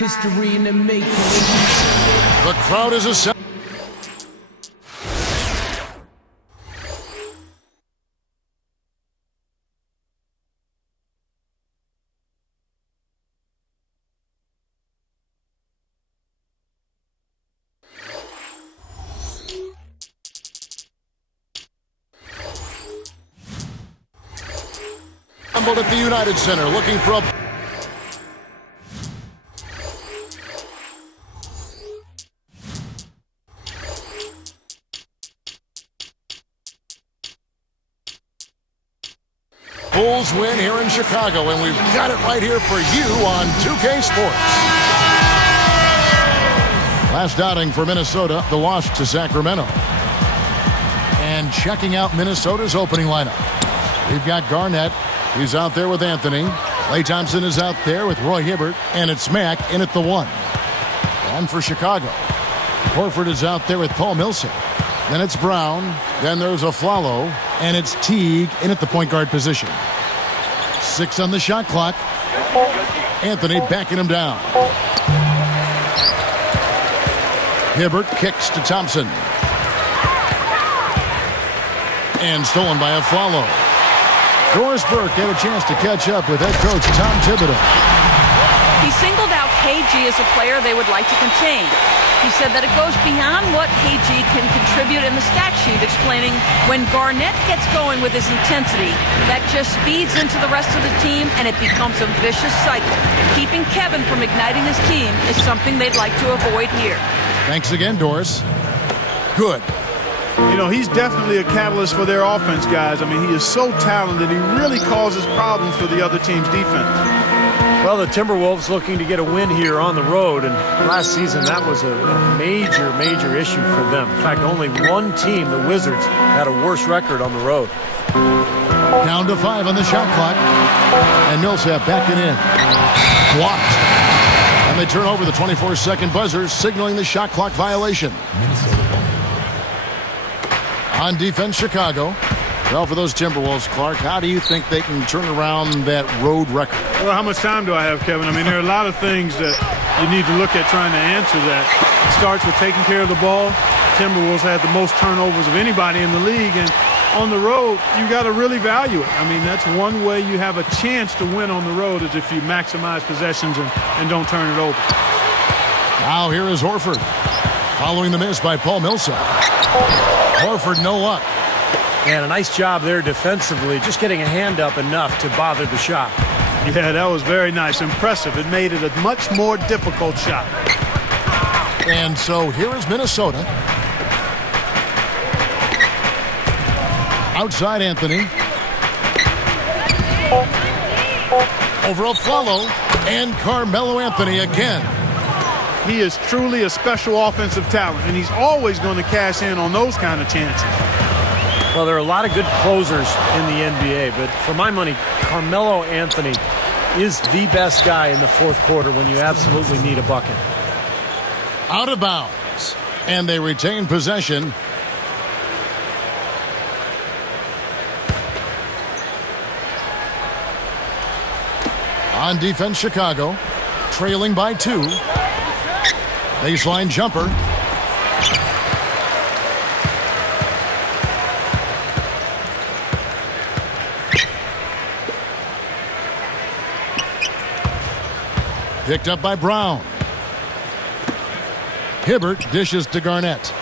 History in the making. The crowd is assembled. At the United Center, looking for a Bulls win here in Chicago, and we've got it right here for you on 2K Sports. Last outing for Minnesota, the loss to Sacramento. And checking out Minnesota's opening lineup, we've got Garnett. He's out there with Anthony. Klay Thompson is out there with Roy Hibbert. And it's Mack in at the 1. And for Chicago, Horford is out there with Paul Millsap. Then it's Brown. Then there's Aflalo. And it's Teague in at the point guard position. 6 on the shot clock. Anthony backing him down. Hibbert kicks to Thompson. And stolen by Aflalo. Doris Burke had a chance to catch up with head coach Tom Thibodeau. He singled out KG as a player they would like to contain. He said that it goes beyond what KG can contribute in the stat sheet, explaining when Garnett gets going with his intensity, that just feeds into the rest of the team and it becomes a vicious cycle. Keeping Kevin from igniting his team is something they'd like to avoid here. Thanks again, Doris. Good. You know, he's definitely a catalyst for their offense, guys. I mean, he is so talented. He really causes problems for the other team's defense. Well, the Timberwolves looking to get a win here on the road, and last season that was a major issue for them. In fact, only one team, the Wizards, had a worse record on the road. Down to 5 on the shot clock, and Millsap backing in. Blocked. And they turn over the 24-second buzzer, signaling the shot clock violation. On defense, Chicago. Well, for those Timberwolves, Clark, how do you think they can turn around that road record? Well, how much time do I have, Kevin? I mean, there are a lot of things that you need to look at trying to answer that. It starts with taking care of the ball. Timberwolves had the most turnovers of anybody in the league, and on the road, you got to really value it. I mean, that's one way you have a chance to win on the road is if you maximize possessions and don't turn it over. Now here is Horford, following the miss by Paul Millsap. Horford, no luck. And a nice job there defensively, just getting a hand up enough to bother the shot. Yeah, that was very nice. Impressive. It made it a much more difficult shot. And so here is Minnesota. Outside Anthony. Over Aflalo. And Carmelo Anthony again. He is truly a special offensive talent, and he's always going to cash in on those kind of chances. Well, there are a lot of good closers in the NBA, but for my money, Carmelo Anthony is the best guy in the fourth quarter when you absolutely need a bucket. Out of bounds, and they retain possession. On defense, Chicago, trailing by 2. Baseline jumper. Picked up by Brown. Hibbert dishes to Garnett.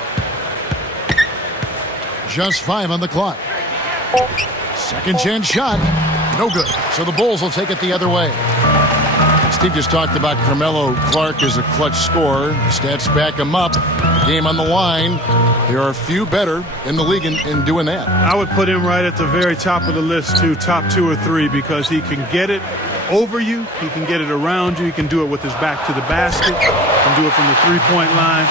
Just 5 on the clock. Second chance shot. No good. So the Bulls will take it the other way. Steve just talked about Carmelo Clark as a clutch scorer. Stats back him up. Game on the line. There are few better in the league in doing that. I would put him right at the very top of the list, too, top 2 or 3, because he can get it over you. He can get it around you. He can do it with his back to the basket. He can do it from the three-point line.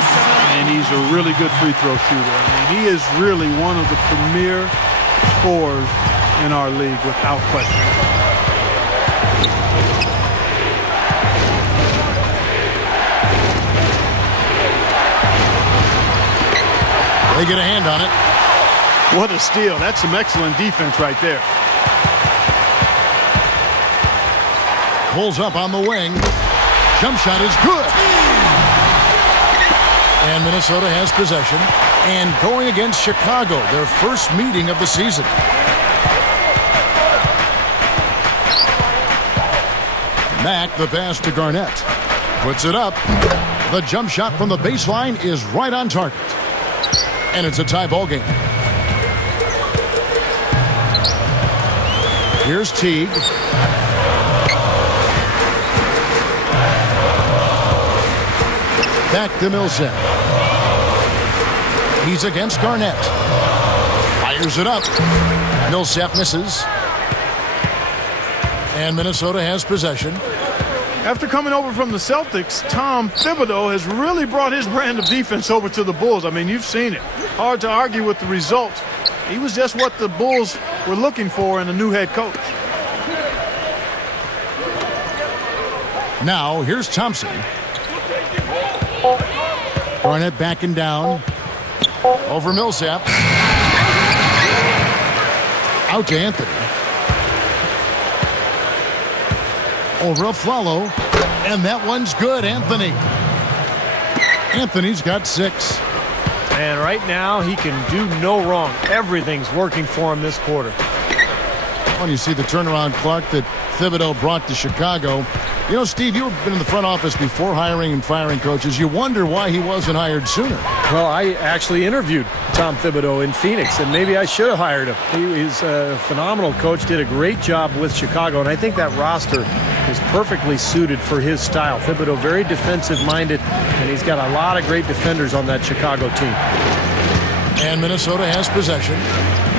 And he's a really good free throw shooter. I mean, he is really one of the premier scorers in our league without question. They get a hand on it. What a steal. That's some excellent defense right there. Pulls up on the wing. Jump shot is good. And Minnesota has possession. And going against Chicago, their first meeting of the season. Mack, the pass to Garnett. Puts it up. The jump shot from the baseline is right on target. And it's a tie ball game. Here's Teague. Back to Millsap. He's against Garnett. Fires it up. Millsap misses. And Minnesota has possession. After coming over from the Celtics, Tom Thibodeau has really brought his brand of defense over to the Bulls. I mean, you've seen it. Hard to argue with the results. He was just what the Bulls were looking for in a new head coach. Now, here's Thompson. Garnett backing down. Over Millsap. Out to Anthony. Over Aflalo. And that one's good, Anthony. Anthony's got 6. And right now, he can do no wrong. Everything's working for him this quarter. When you see the turnaround, Clark, that Thibodeau brought to Chicago. You know, Steve, you've been in the front office before hiring and firing coaches. You wonder why he wasn't hired sooner. Well, I actually interviewed Tom Thibodeau in Phoenix, and maybe I should have hired him. He's a phenomenal coach, did a great job with Chicago, and I think that roster is perfectly suited for his style. Thibodeau, very defensive-minded, and he's got a lot of great defenders on that Chicago team. And Minnesota has possession.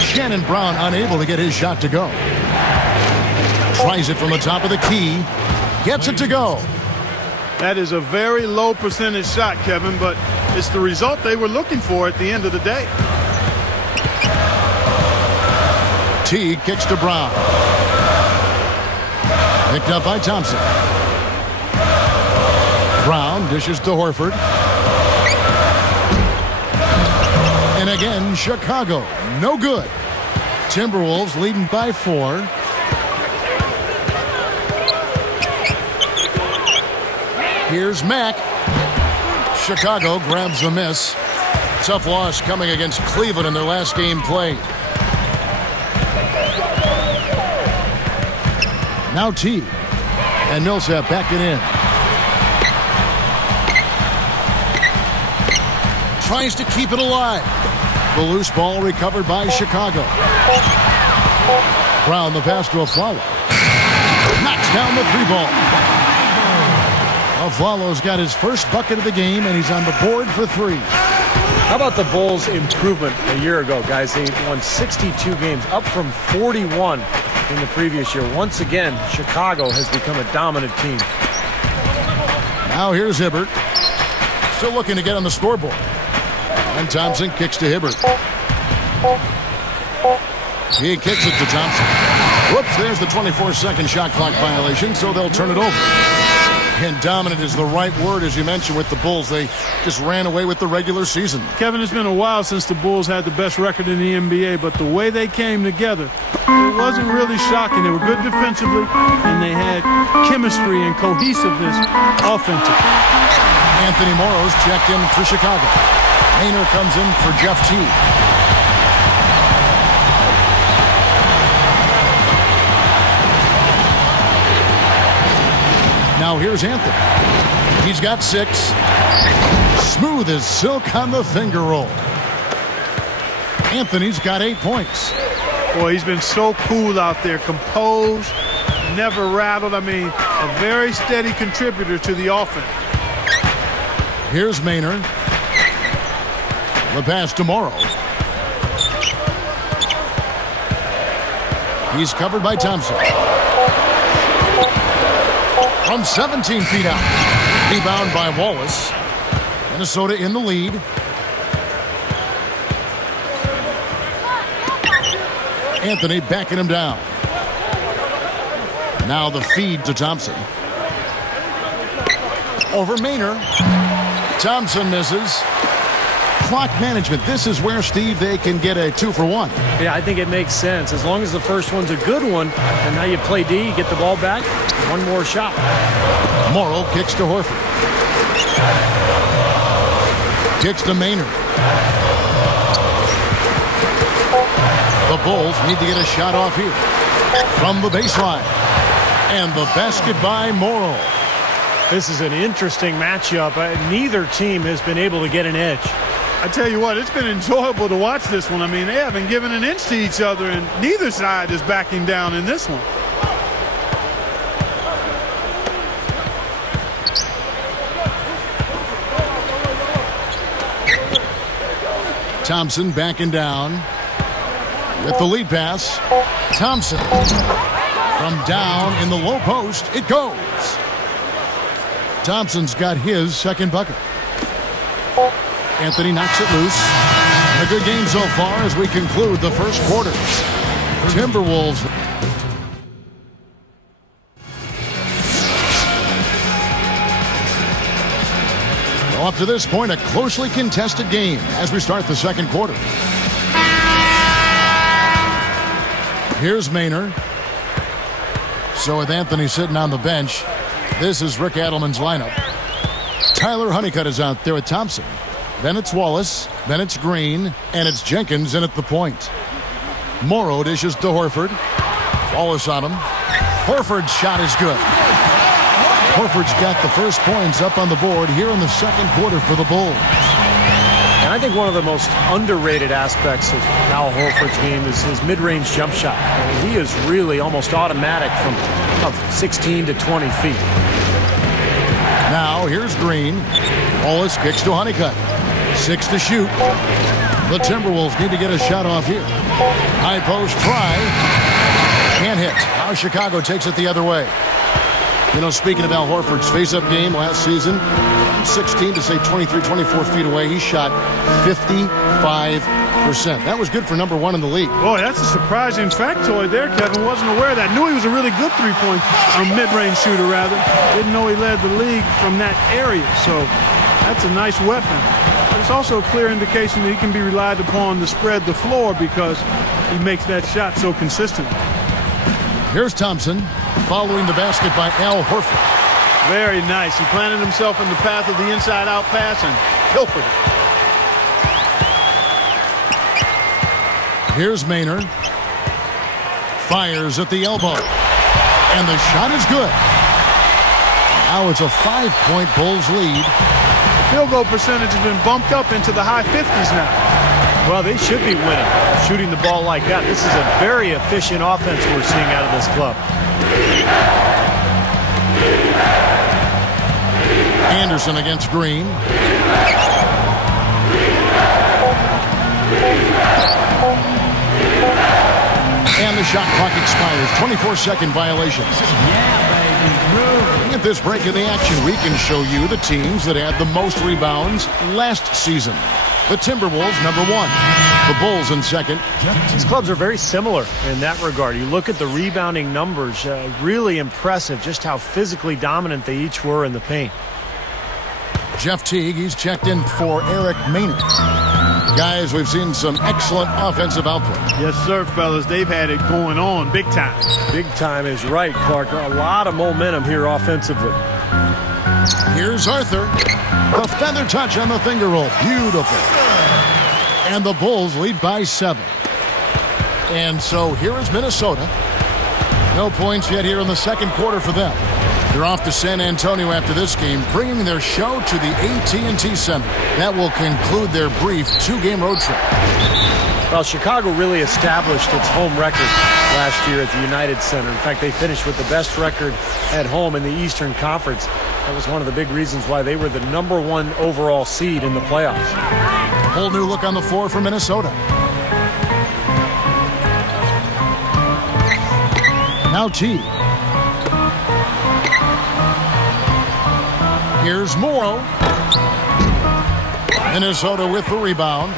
Shannon Brown unable to get his shot to go. Tries it from the top of the key. Gets it to go. That is a very low percentage shot, Kevin, but it's the result they were looking for at the end of the day. Teague kicks to Brown. Picked up by Thompson. Brown dishes to Horford. And again, Chicago. No good. Timberwolves leading by 4. Here's Mack. Chicago grabs the miss. Tough loss coming against Cleveland in their last game played. Now T. And Millsap backing in. Tries to keep it alive. The loose ball recovered by Chicago. Brown the pass to Aflalo. Knocks down the 3-ball. Aflalo's got his first bucket of the game, and he's on the board for 3. How about the Bulls' improvement a year ago, guys? They won 62 games, up from 41 in the previous year. Once again, Chicago has become a dominant team. Now here's Hibbert. Still looking to get on the scoreboard. And Thompson kicks to Hibbert. He kicks it to Thompson. Whoops, there's the 24-second shot clock violation, so they'll turn it over. And dominant is the right word, as you mentioned, with the Bulls. They just ran away with the regular season. Kevin, it's been a while since the Bulls had the best record in the NBA, but the way they came together, it wasn't really shocking. They were good defensively, and they had chemistry and cohesiveness offensively. Anthony Morrow's checked in for Chicago. Maynor comes in for Jeff Teague. Now here's Anthony. He's got 6. Smooth as silk on the finger roll. Anthony's got 8 points. Boy, he's been so cool out there, composed, never rattled. I mean, a very steady contributor to the offense. Here's Maynor. The pass to Morrow. He's covered by Thompson. From 17 feet out. Rebound by Wallace. Minnesota in the lead. Anthony backing him down. Now the feed to Thompson. Over Maynor. Thompson misses. Clock management. This is where, Steve, they can get a 2-for-1. Yeah, I think it makes sense. As long as the first one's a good one, and now you play D, you get the ball back, one more shot. Morrow kicks to Horford. Kicks to Maynard. The Bulls need to get a shot off here from the baseline. And the basket by Morrow. This is an interesting matchup. Neither team has been able to get an edge. I tell you what, it's been enjoyable to watch this one. I mean, they haven't given an inch to each other, and neither side is backing down in this one. Thompson backing down with the lead pass. Thompson from down in the low post. It goes. Thompson's got his second bucket. Anthony knocks it loose. A good game so far as we conclude the first quarter. Timberwolves. Well, up to this point, a closely contested game as we start the second quarter. Here's Maynard. So with Anthony sitting on the bench, this is Rick Adelman's lineup. Tyler Honeycutt is out there with Thompson. Then it's Wallace. Then it's Green. And it's Jenkins in at the point. Morrow dishes to Horford. Wallace on him. Horford's shot is good. Horford's got the first points up on the board here in the second quarter for the Bulls. And I think one of the most underrated aspects of Al Horford's game is his mid-range jump shot. I mean, he is really almost automatic from about 16 to 20 feet. Now here's Green. Wallace kicks to Honeycutt. 6 to shoot. The Timberwolves need to get a shot off here. High post try. Can't hit. Now Chicago takes it the other way. You know, speaking of Al Horford's face-up game last season, 16 to say 23, 24 feet away, he shot 55%. That was good for number one in the league. Boy, that's a surprising factoid there, Kevin. Wasn't aware of that. Knew he was a really good three-point, mid-range shooter, rather. Didn't know he led the league from that area. So that's a nice weapon. But it's also a clear indication that he can be relied upon to spread the floor because he makes that shot so consistently. Here's Thompson following the basket by Al Horford. Very nice. He planted himself in the path of the inside-out pass and pilfered it. Here's Maynard. Fires at the elbow. And the shot is good. Now it's a 5-point Bulls lead. The field goal percentage has been bumped up into the high 50s now. Well, they should be winning, shooting the ball like that. This is a very efficient offense we're seeing out of this club. Anderson against Green. And the shot clock expires. 24-second violation. At this break in the action, we can show you the teams that had the most rebounds last season. The Timberwolves, number one. The Bulls in second. These clubs are very similar in that regard. You look at the rebounding numbers, really impressive just how physically dominant they each were in the paint. Jeff Teague, he's checked in for Eric Maynard. Guys, we've seen some excellent offensive output. Yes, sir, fellas. They've had it going on big time. Big time is right, Clark. A lot of momentum here offensively. Here's Arthur. The feather touch on the finger roll. Beautiful. And the Bulls lead by 7. And so here is Minnesota. No points yet here in the second quarter for them. They're off to San Antonio after this game, bringing their show to the AT&T Center. That will conclude their brief 2-game road trip. Well, Chicago really established its home record last year at the United Center. In fact, they finished with the best record at home in the Eastern Conference. That was one of the big reasons why they were the number 1 overall seed in the playoffs. Whole new look on the floor for Minnesota. Now T. Here's Morrow. Minnesota with the rebound.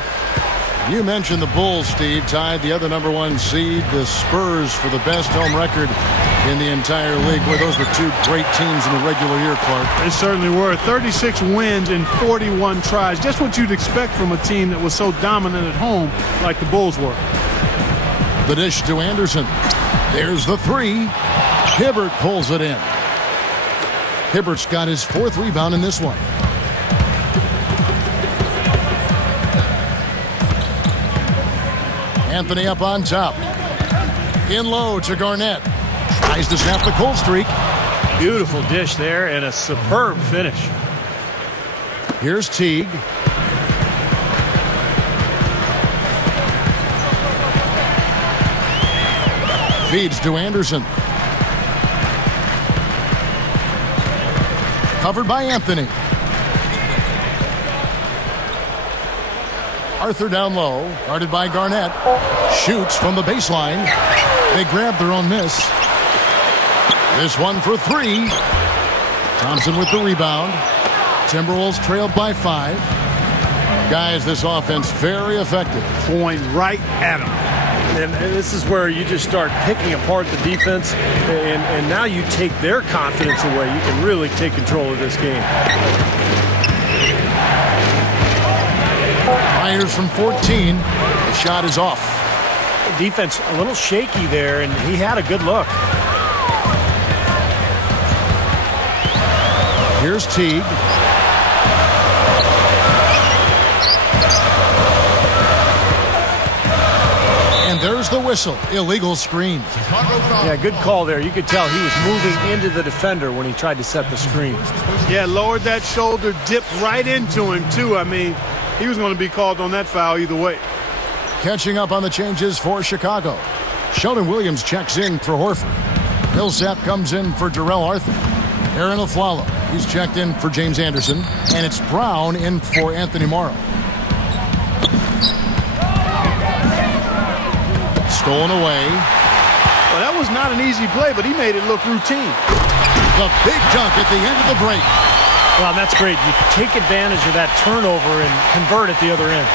You mentioned the Bulls, Steve, tied the other number 1 seed, the Spurs, for the best home record in the entire league. Boy, those were 2 great teams in the regular year, Clark. They certainly were. 36 wins in 41 tries. Just what you'd expect from a team that was so dominant at home like the Bulls were. The dish to Anderson. There's the 3. Hibbert pulls it in. Hibbert's got his 4th rebound in this one. Anthony up on top. In low to Garnett. Tries to snap the cold streak. Beautiful dish there and a superb finish. Here's Teague. Feeds to Anderson. Covered by Anthony. Arthur down low, guarded by Garnett. Shoots from the baseline. They grab their own miss. This one for 3. Thompson with the rebound. Timberwolves trailed by 5. Guys, this offense very effective. Point right at them. And this is where you just start picking apart the defense, and now you take their confidence away. You can really take control of this game. Myers from 14. The shot is off. The defense a little shaky there, and he had a good look. Here's Teague. And there's the whistle. Illegal screen. Yeah, good call there. You could tell he was moving into the defender when he tried to set the screen. Yeah, lowered that shoulder, dipped right into him, too. I mean, he was going to be called on that foul either way. Catching up on the changes for Chicago. Sheldon Williams checks in for Horford. Millsap comes in for Darrell Arthur. Aaron Aflalo, he's checked in for James Anderson. And it's Brown in for Anthony Morrow. Stolen away. Well, that was not an easy play, but he made it look routine. The big dunk at the end of the break. Well, that's great. You take advantage of that turnover and convert at the other end.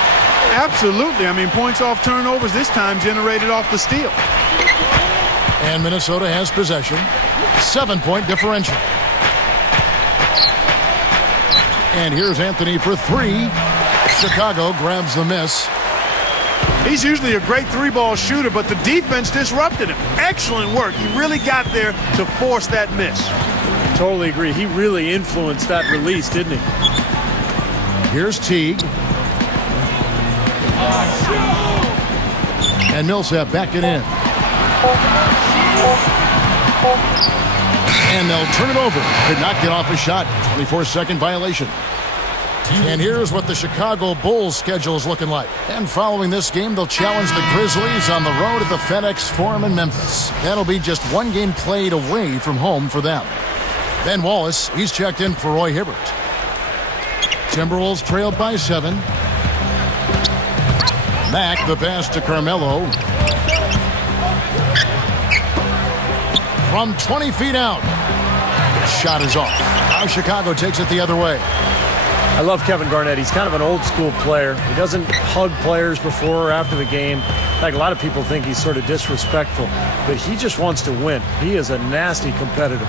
Absolutely. I mean, points off turnovers this time generated off the steal. And Minnesota has possession. 7-point differential. And here's Anthony for 3. Chicago grabs the miss. He's usually a great 3-ball shooter, but the defense disrupted him. Excellent work. He really got there to force that miss. Totally agree. He really influenced that release, didn't he? Here's Teague. And Millsap back it in. And they'll turn it over. Could not get off a shot. 24-second violation. And here's what the Chicago Bulls schedule is looking like. And following this game, they'll challenge the Grizzlies on the road at the FedEx Forum in Memphis. That'll be just one game played away from home for them. Ben Wallace, he's checked in for Roy Hibbert. Timberwolves trailed by 7. Mack, the pass to Carmelo. From 20 feet out. Shot is off. Now Chicago takes it the other way. I love Kevin Garnett. He's kind of an old-school player. He doesn't hug players before or after the game. In fact, a lot of people think he's sort of disrespectful, but he just wants to win. He is a nasty competitor.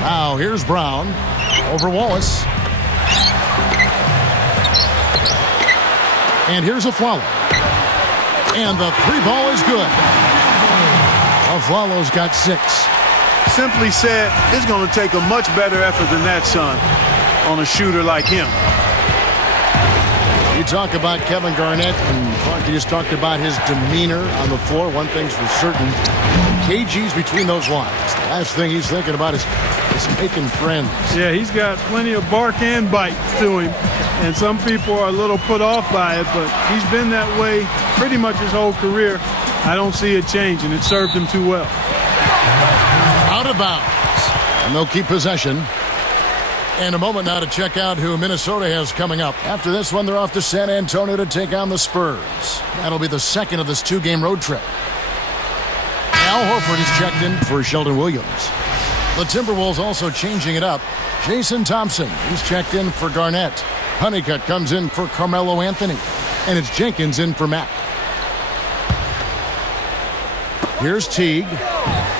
Now here's Brown over Wallace. And here's Aflalo. And the 3-ball is good. Aflalo's got 6. Simply said, it's going to take a much better effort than that, son, on a shooter like him. You talk about Kevin Garnett, and you just talked about his demeanor on the floor. One thing's for certain, KG's between those lines. The last thing he's thinking about is making friends. Yeah, he's got plenty of bark and bite to him, and some people are a little put off by it, but he's been that way pretty much his whole career. I don't see it changing. It served him too well. Out of bounds, and they'll keep possession. And a moment now to check out who Minnesota has coming up. After this one, they're off to San Antonio to take on the Spurs. That'll be the second of this 2-game road trip. Al Horford is checked in for Sheldon Williams. The Timberwolves also changing it up. Jason Thompson, he's checked in for Garnett. Honeycutt comes in for Carmelo Anthony. And it's Jenkins in for Mack. Here's Teague.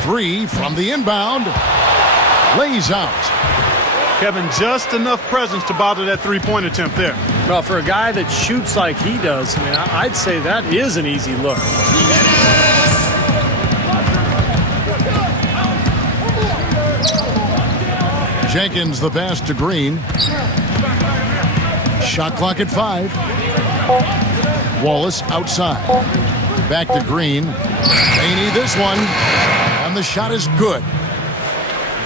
3 from the inbound. Lays out. Kevin, just enough presence to bother that 3-point attempt there. Well, for a guy that shoots like he does, I mean, I'd say that is an easy look. Jenkins the pass to Green. Shot clock at 5. Wallace outside. Back to Green. Laney this one. And the shot is good.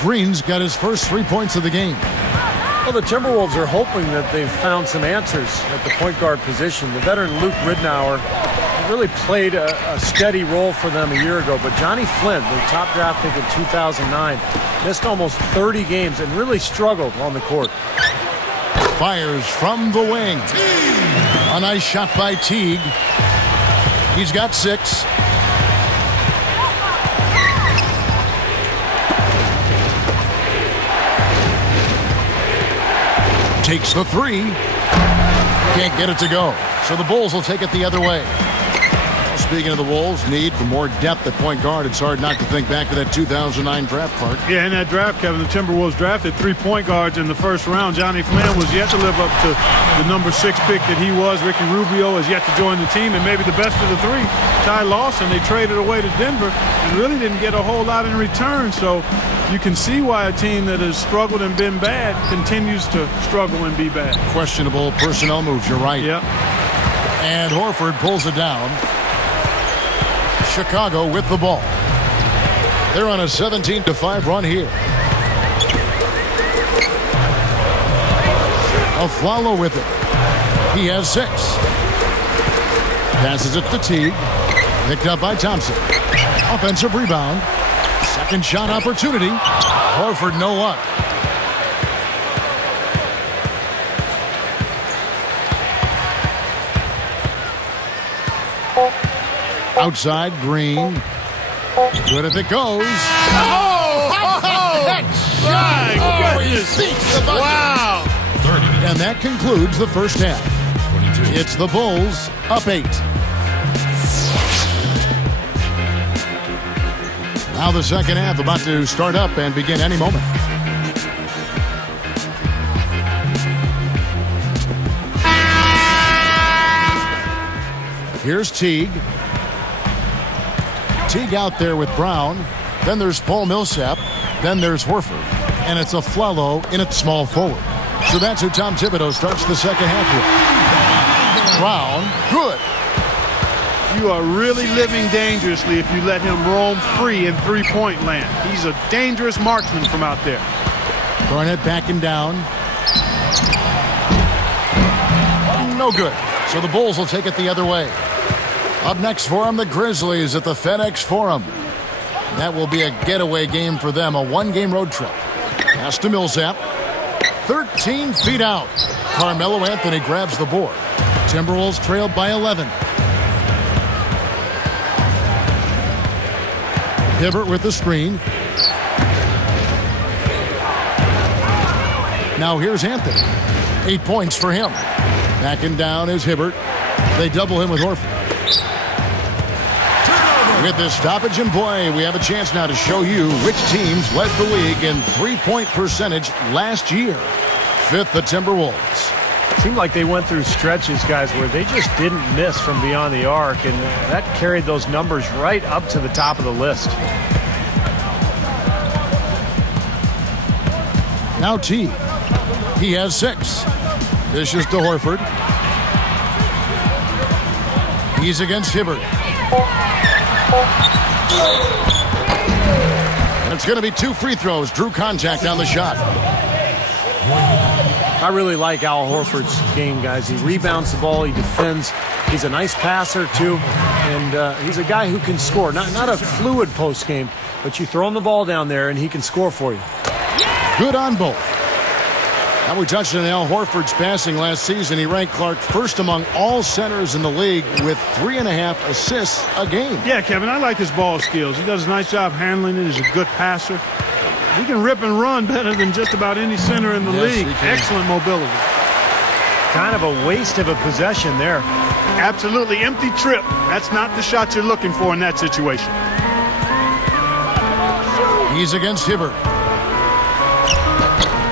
Green's got his first 3 points of the game. Well, the Timberwolves are hoping that they've found some answers at the point guard position. The veteran Luke Ridnour really played a steady role for them a year ago, but Johnny Flynn, the top draft pick in 2009, missed almost 30 games and really struggled on the court. Fires from the wing. A nice shot by Teague. He's got 6. Takes the 3. Can't get it to go. So the Bulls will take it the other way. Speaking of the Wolves' need for more depth at point guard, it's hard not to think back to that 2009 draft part. Yeah, in that draft, Kevin, the Timberwolves drafted 3 point guards in the first round. Johnny Flynn was yet to live up to the number 6 pick that he was. Ricky Rubio has yet to join the team, and maybe the best of the 3, Ty Lawson, they traded away to Denver and really didn't get a whole lot in return. So you can see why a team that has struggled and been bad continues to struggle and be bad. Questionable personnel moves, you're right. Yep. And Horford pulls it down. Chicago with the ball. They're on a 17-5 run here. Afflalo with it. He has 6. Passes it to Teague. Picked up by Thompson. Offensive rebound. Second shot opportunity. Horford no luck. Outside, Green. Good if it goes. Wow. And that concludes the first half. It's the Bulls up 8. Now the second half about to start up and begin any moment. Here's Teague. Teague out there with Brown. Then there's Paul Millsap. Then there's Horford. And it's Afflalo in at small forward. So that's who Tom Thibodeau starts the second half with. Brown, good. You are really living dangerously if you let him roam free in three-point land. He's a dangerous marksman from out there. Garnett backing down. No good. So the Bulls will take it the other way. Up next for them, the Grizzlies at the FedEx Forum. That will be a getaway game for them, a one-game road trip. Pass to Millsap. 13 feet out. Carmelo Anthony grabs the board. Timberwolves trailed by 11. Hibbert with the screen. Now here's Anthony. 8 points for him. Backing down is Hibbert. They double him with Horford. With this stoppage, and boy, we have a chance now to show you which teams led the league in three-point percentage last year. 5th, the Timberwolves. Seemed like they went through stretches, guys, where they just didn't miss from beyond the arc, and that carried those numbers right up to the top of the list. Now T. He has 6. Dishes to Horford. He's against Hibbert. And it's going to be 2 free throws. Drew contact on the shot. I really like Al Horford's game, guys. He rebounds the ball. He defends. He's a nice passer, too. And he's a guy who can score. Not a fluid post game, but you throw him the ball down there, and he can score for you. Good on both. Now we touched on Al Horford's passing last season. He ranked Clark first among all centers in the league with 3.5 assists a game. Yeah, Kevin, I like his ball skills. He does a nice job handling it. He's a good passer. He can rip and run better than just about any center in the league. Excellent mobility. Kind of a waste of a possession there. Absolutely empty trip. That's not the shot you're looking for in that situation. He's against Hibbert.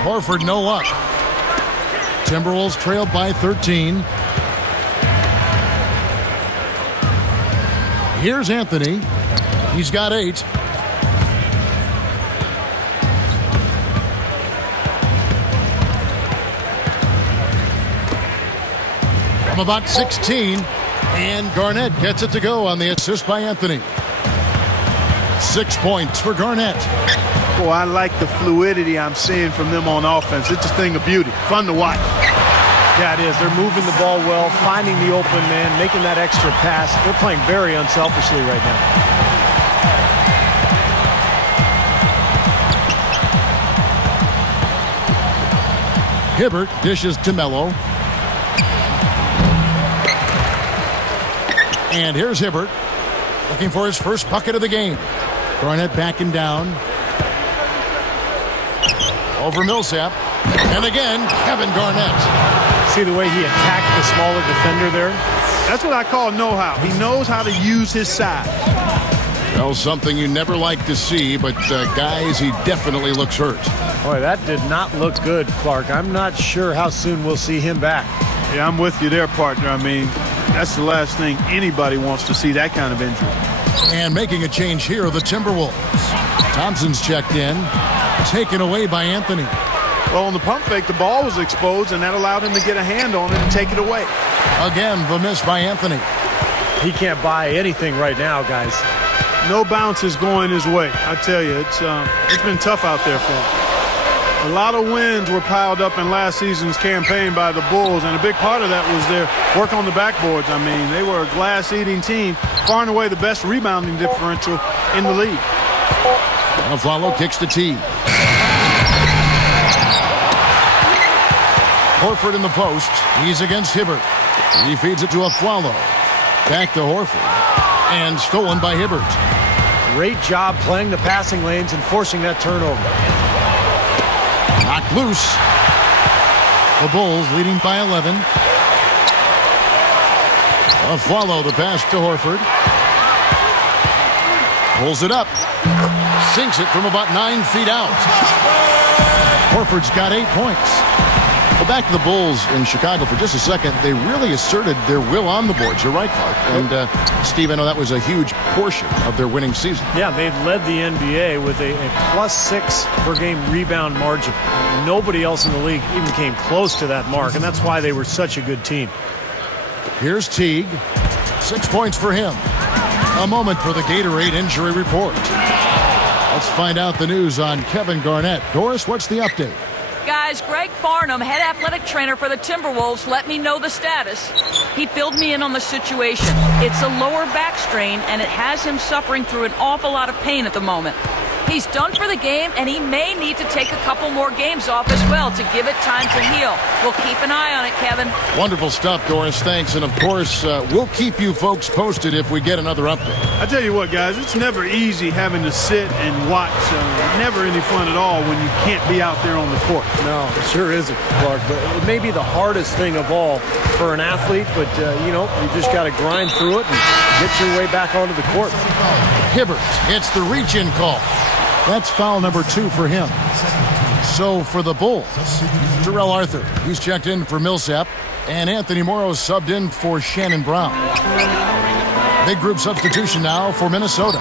Horford no luck. Timberwolves trailed by 13. Here's Anthony. He's got 8. from about 16. And Garnett gets it to go on the assist by Anthony. 6 points for Garnett. Boy, I like the fluidity I'm seeing from them on offense. It's a thing of beauty. Fun to watch. Yeah, it is. They're moving the ball well, finding the open man, making that extra pass. They're playing very unselfishly right now. Hibbert dishes to Melo. And here's Hibbert looking for his first bucket of the game. Garnett backing down. Over Millsap. And again, Kevin Garnett. See the way he attacked the smaller defender there? That's what I call know-how. He knows how to use his size. Well, something you never like to see, but guys, he definitely looks hurt. Boy, that did not look good, Clark. I'm not sure how soon we'll see him back. Yeah, I'm with you there, partner. I mean, that's the last thing anybody wants to see, that kind of injury. And making a change here are the Timberwolves. Thompson's checked in. Taken away by Anthony. Well, on the pump fake, the ball was exposed, and that allowed him to get a hand on it and take it away. Again, the miss by Anthony. He can't buy anything right now, guys. No bounce is going his way. I tell you, it's been tough out there for him. A lot of wins were piled up in last season's campaign by the Bulls, and a big part of that was their work on the backboards. I mean, they were a glass-eating team, far and away the best rebounding differential in the league. Aflalo kicks to T. Horford in the post. He's against Hibbert. He feeds it to Aflalo. Back to Horford. And stolen by Hibbert. Great job playing the passing lanes and forcing that turnover. Knocked loose. The Bulls leading by 11. Aflalo the pass to Horford. Pulls it up. Sinks it from about 9 feet out. Horford's got 8 points. Well, back to the Bulls in Chicago for just a second. They really asserted their will on the boards. You're right, Clark. And, Steve, I know that was a huge portion of their winning season. Yeah, they've led the NBA with a +6 per game rebound margin. Nobody else in the league even came close to that mark, and that's why they were such a good team. Here's Teague. 6 points for him. A moment for the Gatorade injury report. Let's find out the news on Kevin Garnett. Doris, what's the update? Guys, Greg Farnham, head athletic trainer for the Timberwolves, let me know the status. He filled me in on the situation. It's a lower back strain, and it has him suffering through an awful lot of pain at the moment. He's done for the game, and he may need to take a couple more games off as well to give it time to heal. We'll keep an eye on it, Kevin. Wonderful stuff, Doris. Thanks. And, of course, we'll keep you folks posted if we get another update. I tell you what, guys, it's never easy having to sit and watch. Never any fun at all when you can't be out there on the court. No, it sure isn't, Clark. But it may be the hardest thing of all for an athlete, but, you just got to grind through it and get your way back onto the court. Hibbert hits the reach-in call. That's foul number 2 for him. So for the Bulls, Terrell Arthur, he's checked in for Millsap, and Anthony Morrow subbed in for Shannon Brown. Big group substitution now for Minnesota.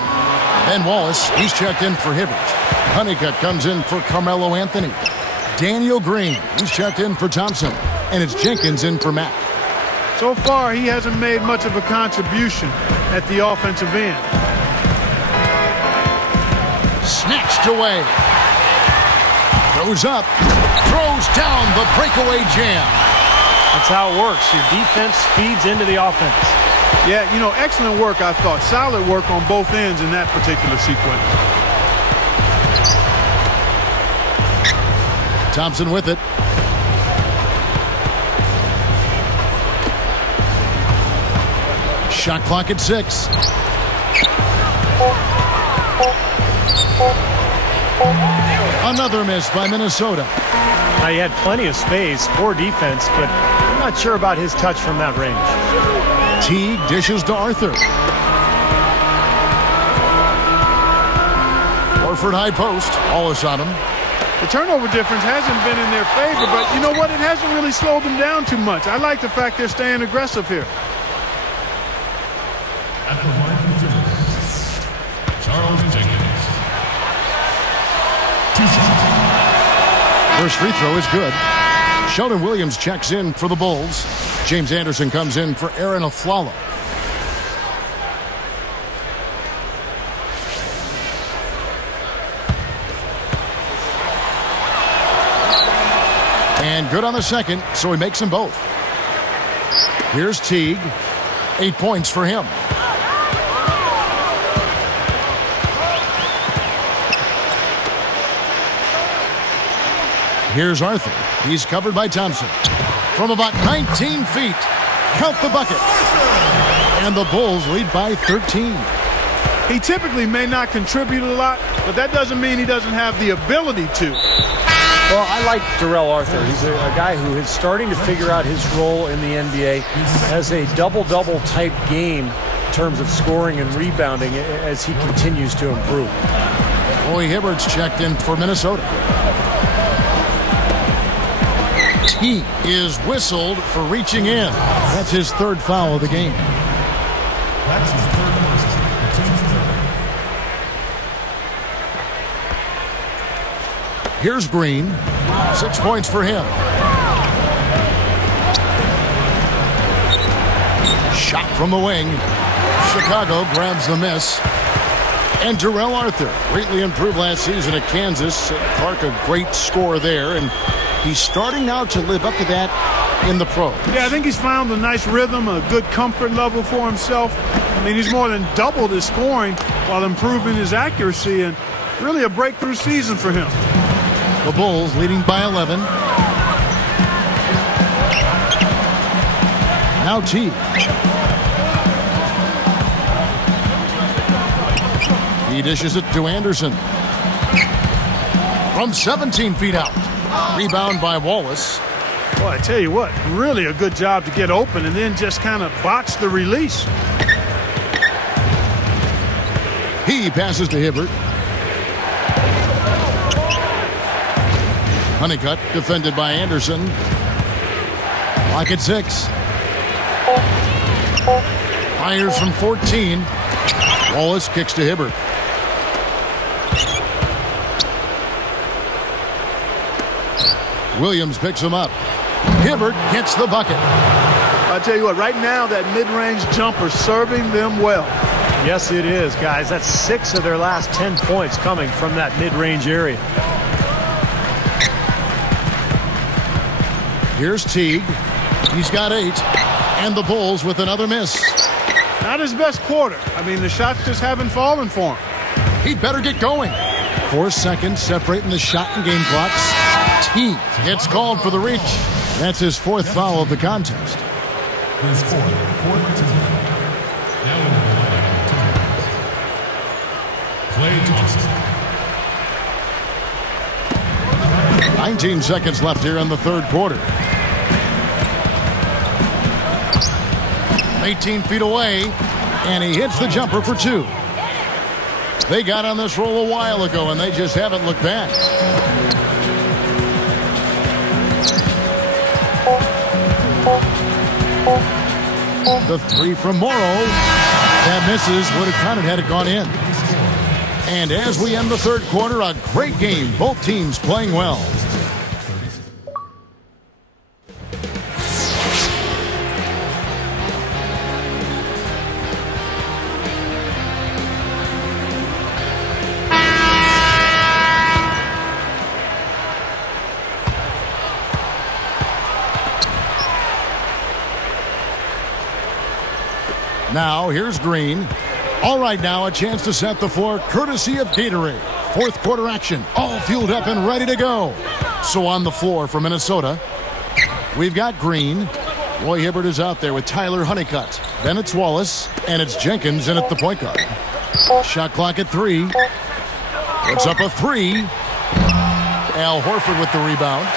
Ben Wallace, he's checked in for Hibbert. Honeycutt comes in for Carmelo Anthony. Daniel Green, he's checked in for Thompson, and it's Jenkins in for Mack. So far, he hasn't made much of a contribution at the offensive end. Snatched away. Goes up. Throws down the breakaway jam. That's how it works. Your defense feeds into the offense. Yeah, excellent work, I thought. Solid work on both ends in that particular sequence. Thompson with it. Shot clock at 6. Another miss by Minnesota. Now, he had plenty of space, poor defense, but I'm not sure about his touch from that range. Teague dishes to Arthur. Horford high post. Wallace on him. The turnover difference hasn't been in their favor, but you know what? It hasn't really slowed them down too much. I like the fact they're staying aggressive here. At the line from Timberwolves, Charles Jenkins. 2 shots. First free throw is good. Sheldon Williams checks in for the Bulls. James Anderson comes in for Aaron Aflalo. And good on the second, so he makes them both. Here's Teague. 8 points for him. Here's Arthur. He's covered by Thompson. From about 19 feet. Count the bucket. And the Bulls lead by 13. He typically may not contribute a lot, but that doesn't mean he doesn't have the ability to. Well, I like Darrell Arthur. He's a guy who is starting to figure out his role in the NBA as a double-double type game in terms of scoring and rebounding as he continues to improve. Roy Hibbert's checked in for Minnesota. He is whistled for reaching in. That's his third foul of the game. That's his third personal. The team's third. Here's Green. 6 points for him. Shot from the wing. Chicago grabs the miss. And Darrell Arthur greatly improved last season at Kansas. Clark, a great scorer there, and he's starting now to live up to that in the pros. Yeah, I think he's found a nice rhythm, a good comfort level for himself. I mean, he's more than doubled his scoring while improving his accuracy, and really a breakthrough season for him. The Bulls leading by 11. Now T. He dishes it to Anderson. From 17 feet out. Rebound by Wallace. Well, I tell you what, really a good job to get open and then just kind of botch the release. He passes to Hibbert. Honeycutt defended by Anderson. Lock at 6. Fires from 14. Wallace kicks to Hibbert. Williams picks him up. Hibbert gets the bucket. I tell you what, right now that mid-range jumper serving them well. Yes, it is, guys. That's 6 of their last 10 points coming from that mid-range area. Here's Teague. He's got 8. And the Bulls with another miss. Not his best quarter. I mean, the shots just haven't fallen for him. He better get going. 4 seconds separating the shot and game clocks. Teague gets called for the reach. That's his 4th foul of the contest. His fourth team. Now in the lineup for Klay Thompson. 19 seconds left here in the third quarter. 18 feet away, and he hits the jumper for 2. They got on this roll a while ago, and they just haven't looked back. The 3 from Morrow. That misses. Would have counted had it gone in. And as we end the third quarter, a great game. Both teams playing well. Now, here's Green. All right, now a chance to set the floor courtesy of Gatorade. Fourth quarter action, all fueled up and ready to go. So on the floor for Minnesota, we've got Green. Roy Hibbert is out there with Tyler Honeycutt. Then it's Wallace, and it's Jenkins in at the point guard. Shot clock at 3. Puts up a 3. Al Horford with the rebound.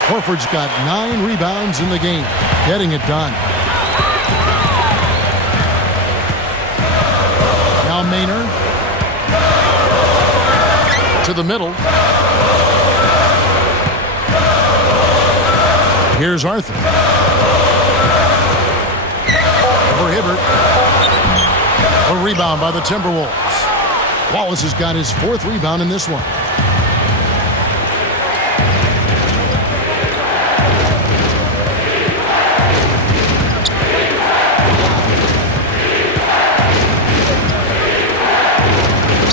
Horford's got 9 rebounds in the game, getting it done. Now Maynard to the middle. Here's Arthur. Over Hibbert. A rebound by the Timberwolves. Wallace has got his 4th rebound in this one.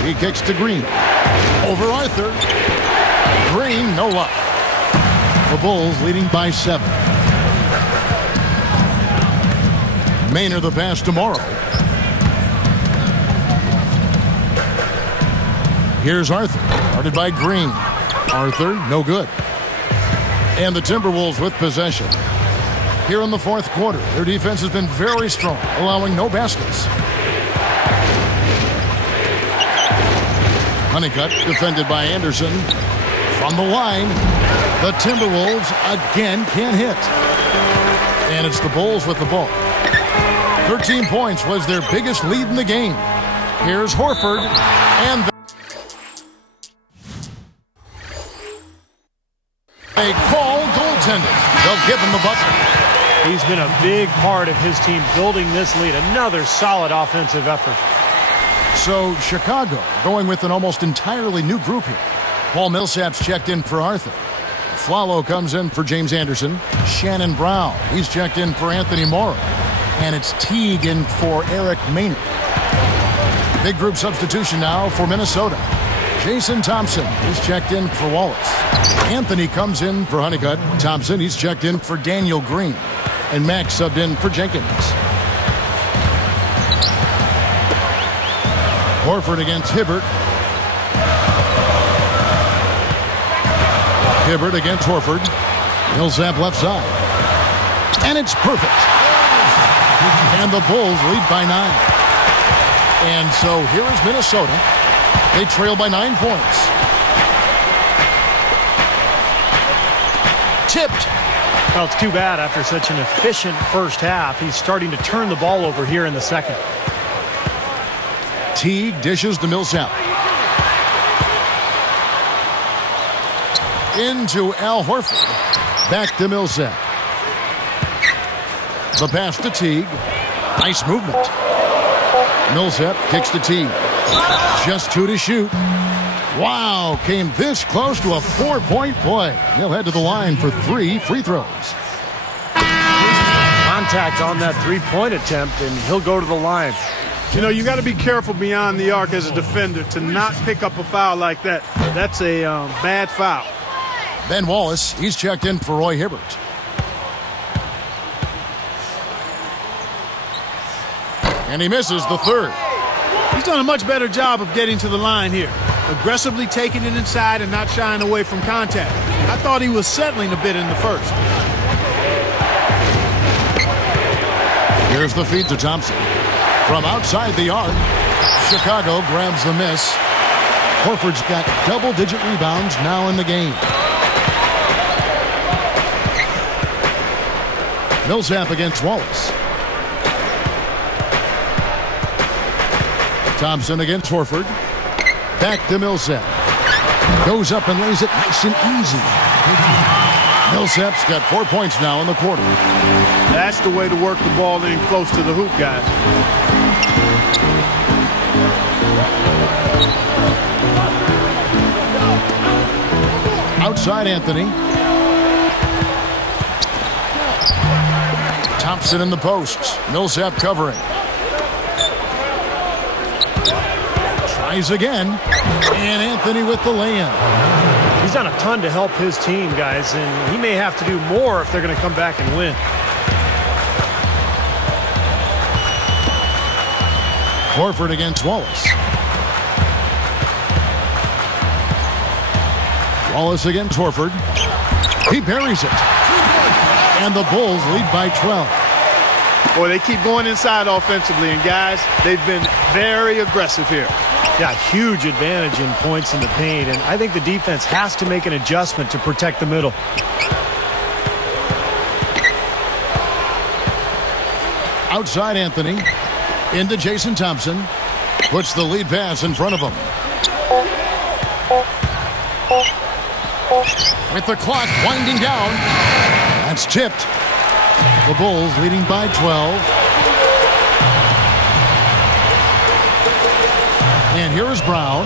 He kicks to Green. Over Arthur. Green, no luck. The Bulls leading by 7. Maynard the pass to Morrow. Here's Arthur. Guarded by Green. Arthur, no good. And the Timberwolves with possession. Here in the 4th quarter, their defense has been very strong, allowing no baskets. Honeycutt defended by Anderson. From the line, the Timberwolves again can't hit. And it's the Bulls with the ball. 13 points was their biggest lead in the game. Here's Horford. And they call goaltending. They'll give him the bucket. He's been a big part of his team building this lead. Another solid offensive effort. So Chicago going with an almost entirely new group here. Paul Millsap's checked in for Arthur. Flalo comes in for James Anderson. Shannon Brown, he's checked in for Anthony Morrow. And it's Teague in for Eric Maynard. Big group substitution now for Minnesota. Jason Thompson, he's checked in for Wallace. Anthony comes in for Honeycutt. Thompson, he's checked in for Daniel Green. And Max subbed in for Jenkins. Horford against Hibbert. Hibbert against Horford. Millsap left side. And it's perfect. And the Bulls lead by 9. And so here is Minnesota. They trail by 9 points. Tipped. Well, it's too bad after such an efficient first half. He's starting to turn the ball over here in the second. Teague dishes to Millsap. Into Al Horford. Back to Millsap. The pass to Teague. Nice movement. Millsap kicks to Teague. Just 2 to shoot. Wow, came this close to a 4-point play. He'll head to the line for 3 free throws. Contact on that 3-point attempt, and he'll go to the line. You know, you got to be careful beyond the arc as a defender to not pick up a foul like that. That's a bad foul. Ben Wallace, he's checked in for Roy Hibbert. And he misses the 3rd. He's done a much better job of getting to the line here. Aggressively taking it inside and not shying away from contact. I thought he was settling a bit in the first. Here's the feed to Thompson. From outside the arc, Chicago grabs the miss. Horford's got double-digit rebounds now in the game. Millsap against Wallace. Thompson against Horford. Back to Millsap. Goes up and lays it nice and easy. Millsap's got 4 points now in the quarter. That's the way to work the ball in close to the hoop, guys. Outside Anthony. Thompson in the post. Millsap covering. Tries again. And Anthony with the lay-in. He's done a ton to help his team, guys, and he may have to do more if they're going to come back and win. Horford against Wallace. Wallace against Horford. He buries it. And the Bulls lead by 12. Boy, they keep going inside offensively, and guys, they've been very aggressive here. Yeah, huge advantage in points in the paint, and I think the defense has to make an adjustment to protect the middle. Outside Anthony. Into Jason Thompson. Puts the lead pass in front of him. With the clock winding down. That's tipped. The Bulls leading by 12. And here is Brown.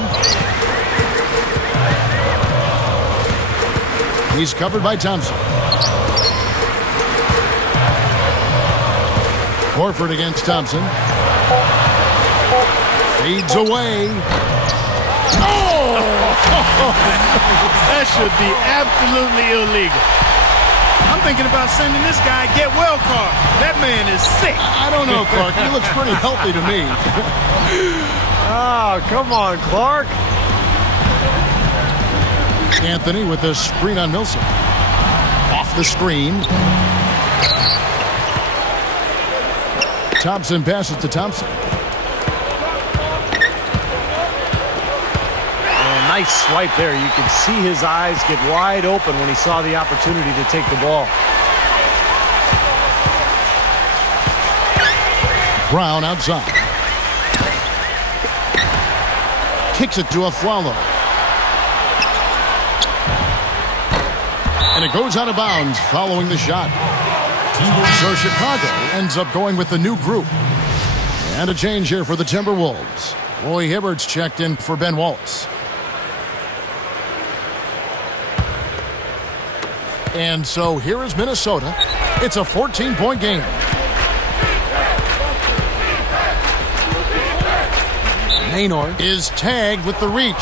He's covered by Thompson. Horford against Thompson. Fades away. Oh! That should be absolutely illegal. I'm thinking about sending this guy a get well card. That man is sick. I don't know, Clark. He looks pretty healthy to me. Oh, come on, Clark. Anthony with the screen on Millsap. Off the screen. Thompson passes to Thompson. Nice swipe there. You could see his eyes get wide open when he saw the opportunity to take the ball. Brown outside. Kicks it to Aflalo. And it goes out of bounds following the shot. So Chicago ends up going with the new group. And a change here for the Timberwolves. Roy Hibbert's checked in for Ben Wallace. And so here is Minnesota. It's a 14-point game. Maynor is tagged with the reach.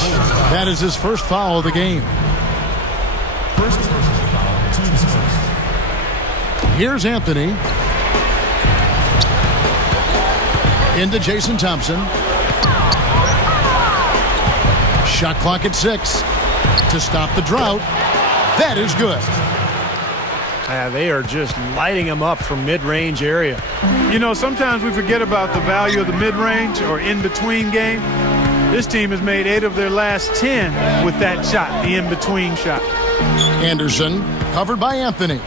That is his first foul of the game. First personal foul, team's first. Here's Anthony. Into Jason Thompson. Shot clock at 6 to stop the drought. That is good. They are just lighting him up from mid-range area. You know, sometimes we forget about the value of the mid-range or in-between game. This team has made 8 of their last 10 with that shot, the in-between shot. Anderson covered by Anthony.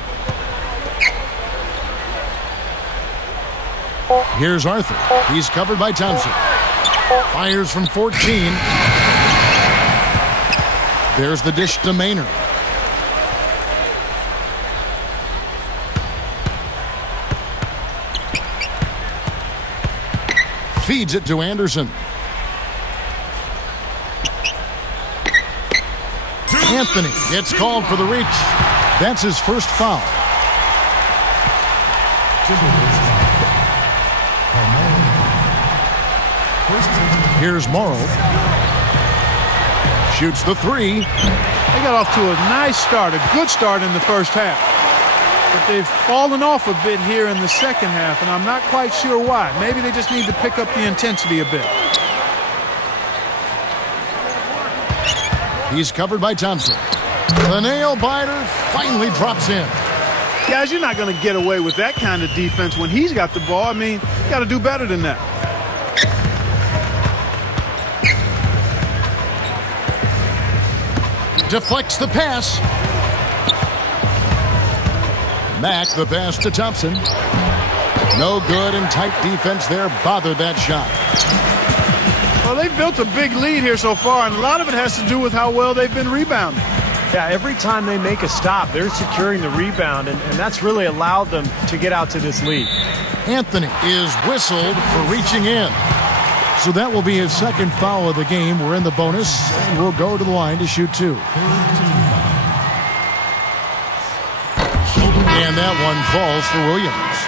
Here's Arthur. He's covered by Thompson. Fires from 14. There's the dish to Maynard. Feeds it to Anderson. Anthony gets called for the reach. That's his first foul. Here's Morrow. Shoots the 3. They got off to a nice start, a good start in the first half. But they've fallen off a bit here in the second half, and I'm not quite sure why. Maybe they just need to pick up the intensity a bit. He's covered by Thompson. The nail biter finally drops in. Guys, you're not going to get away with that kind of defense when he's got the ball. I mean, you got to do better than that. Deflects the pass. Mack the pass to Thompson. No good, and tight defense there bothered that shot. Well, they've built a big lead here so far, and a lot of it has to do with how well they've been rebounding. Yeah, every time they make a stop, they're securing the rebound, and that's really allowed them to get out to this lead. Anthony is whistled for reaching in. So that will be his second foul of the game. We're in the bonus, and we'll go to the line to shoot 2. And that one falls for Williams.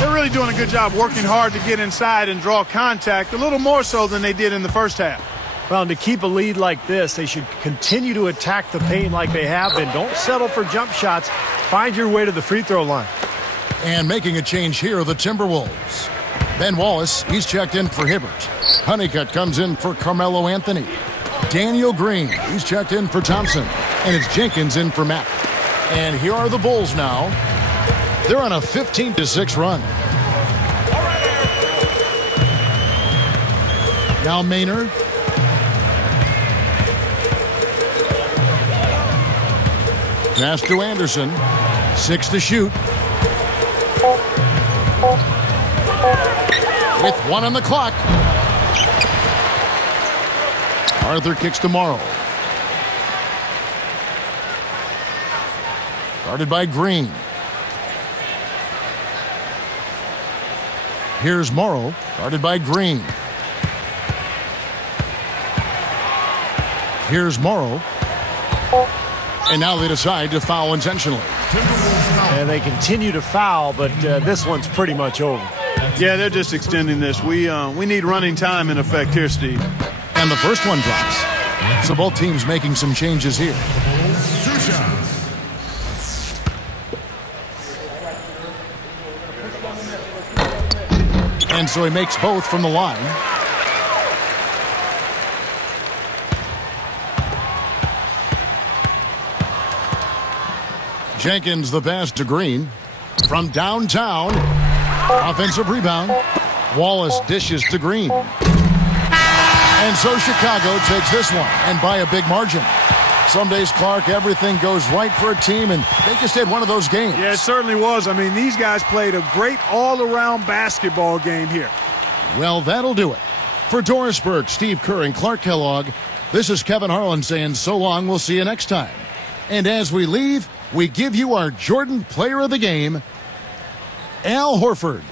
They're really doing a good job working hard to get inside and draw contact, a little more so than they did in the first half. Well, and to keep a lead like this, they should continue to attack the paint like they have been. Don't settle for jump shots. Find your way to the free throw line. And making a change here are the Timberwolves. Ben Wallace, he's checked in for Hibbert. Honeycutt comes in for Carmelo Anthony. Daniel Green, he's checked in for Thompson. And it's Jenkins in for Mack. And here are the Bulls now. They're on a 15-6 run. Now Maynard. Pass to Anderson. 6 to shoot. With 1 on the clock. Arthur kicks to Morrow. Guarded by Green. Here's Morrow, guarded by Green. Here's Morrow. And now they decide to foul intentionally. And they continue to foul, but this one's pretty much over. Yeah, they're just extending this. We need running time in effect here, Steve. And the first one drops. So both teams making some changes here. 2 shots. And so he makes both from the line. Jenkins the pass to Green. From downtown. Offensive rebound. Wallace dishes to Green. And so Chicago takes this one, and by a big margin. Some days, Clark, everything goes right for a team, and they just had one of those games. Yeah, it certainly was. I mean, these guys played a great all-around basketball game here. Well, that'll do it. For Doris Burke, Steve Kerr, and Clark Kellogg, this is Kevin Harlan saying so long. We'll see you next time. And as we leave, we give you our Jordan Player of the Game, Al Horford.